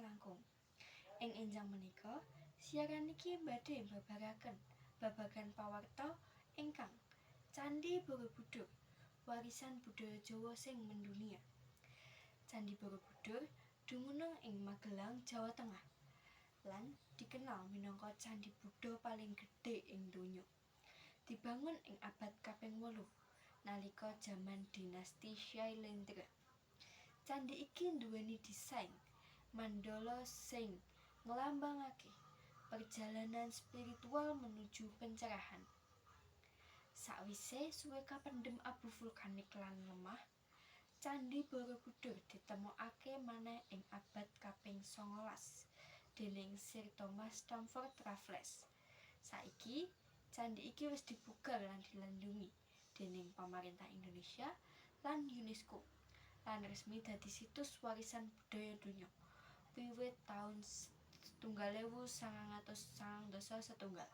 langkung. Ing enjang menika, siaran niki badhe mbabaraken babagan pawarta ingkang Candi Borobudur, warisan budaya Jawa sing mendunia. Candi Borobudur dumunung ing Magelang, Jawa Tengah. Lan dikenal minangka candi Buddha paling gedhe ing donya. Dibangun ing abad kaping 8 nalika jaman dinasti Shailendra. Candi iki nduweni desain mandala sing nglambangake perjalanan spiritual menuju pencerahan. Sakwise suwe kapendhem abu vulkanik lan lemah, Candi Borobudur ditemokake maneh ing abad kaping 19 déning Sir Thomas Stamford Raffles. Saiki, candi iki wis dibuka lan dilindungi déning pamarentah Indonesia lan UNESCO lan resmi dadi situs warisan budaya donya wiwit taun setunggal ewu sangang atus sangang dasa setunggal.